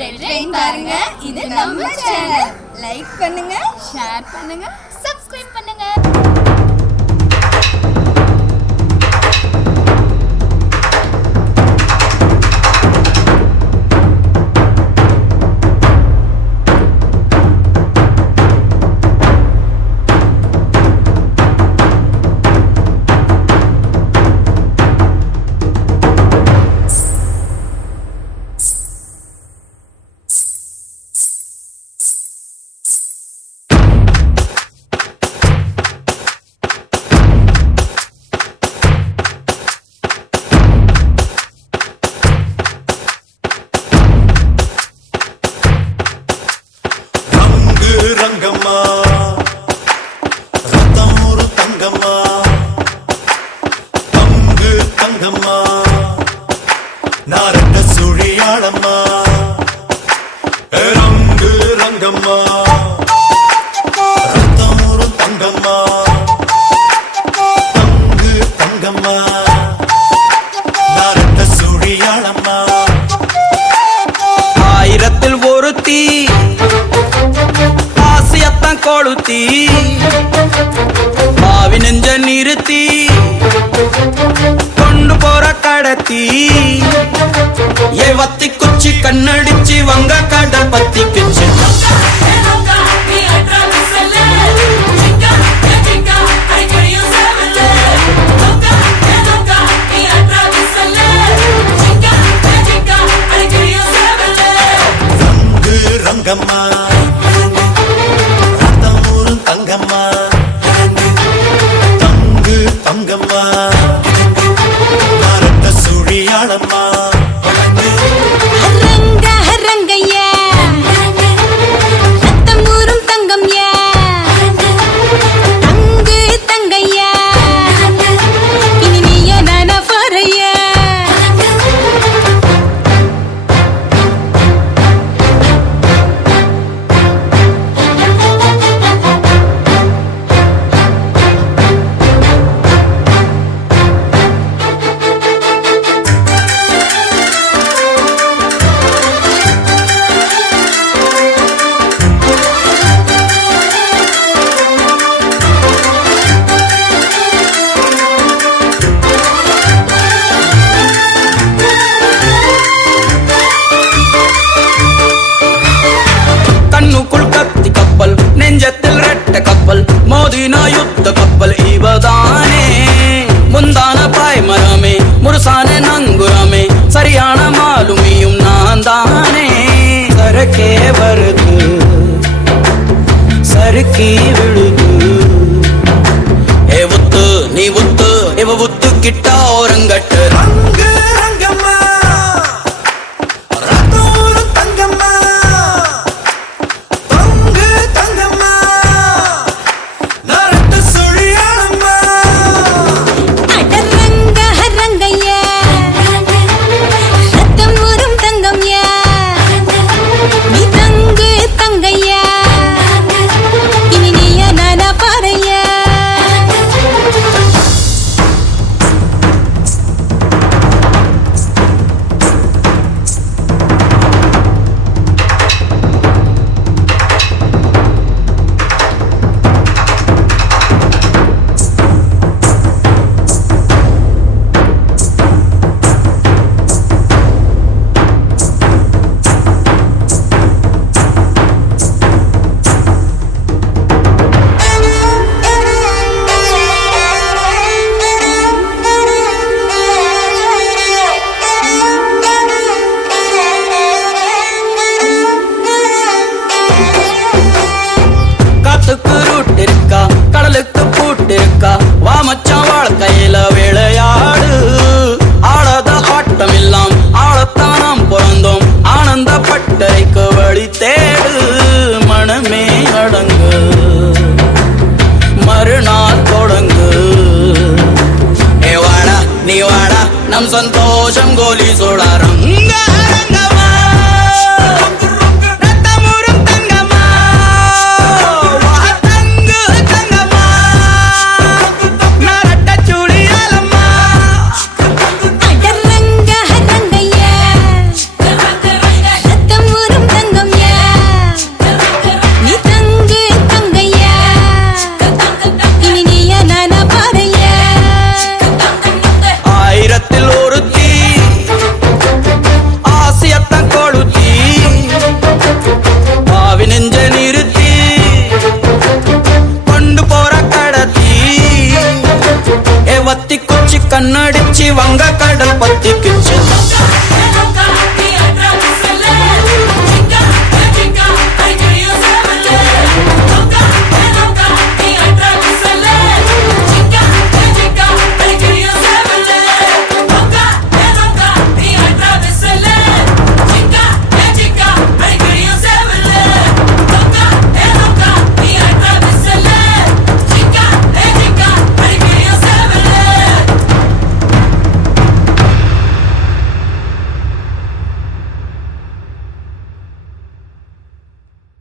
Red rain பாருங்க. இது நம்ம சேனல். லைக் பண்ணுங்க, ஷேர் பண்ணுங்க, சப்ஸ்கிரைப் பண்ணுங்க. ரங்கம்மா ரத்தம் ஒரு தங்கம்மா தங்கு தங்கம்மா நாரட்ட சுழியாளம்மா ரங்கு ரங்கம்மா ரத்தம் ஒரு தங்கம்மா தங்கு தங்கம்மா நாரட்ட சுழியாளம்மா ஆயிரத்தில் ஒருத்தி ஆசியத்தான் கொளுத்தி பாவி நெஞ்ச நிறுத்தி கொண்டு போற கடத்தி வத்தி குச்சி கண்ணடிச்சு வங்க கடல் பத்தி பிச்சு ரங்கம்மா ரத்தம் ஒரு தங்கம்மா தங்கு தங்கம்மா நாரட்ட சுழியாளம்மா நெஞ்சத்தில் ரெட்ட கப்பல் மோதினா யுத்த கப்பல் இவதானே முந்தான பாய்மரமே முருசான நங்குரமே சரியான மாலுமியும் நான் தானே சரக்கே வருது சறுக்கி விழுது உத்து நீ உத்து இவ உத்து கிட்ட ஓரங்கட்டு ரங்கு ரங்கம்மா கண்ணடி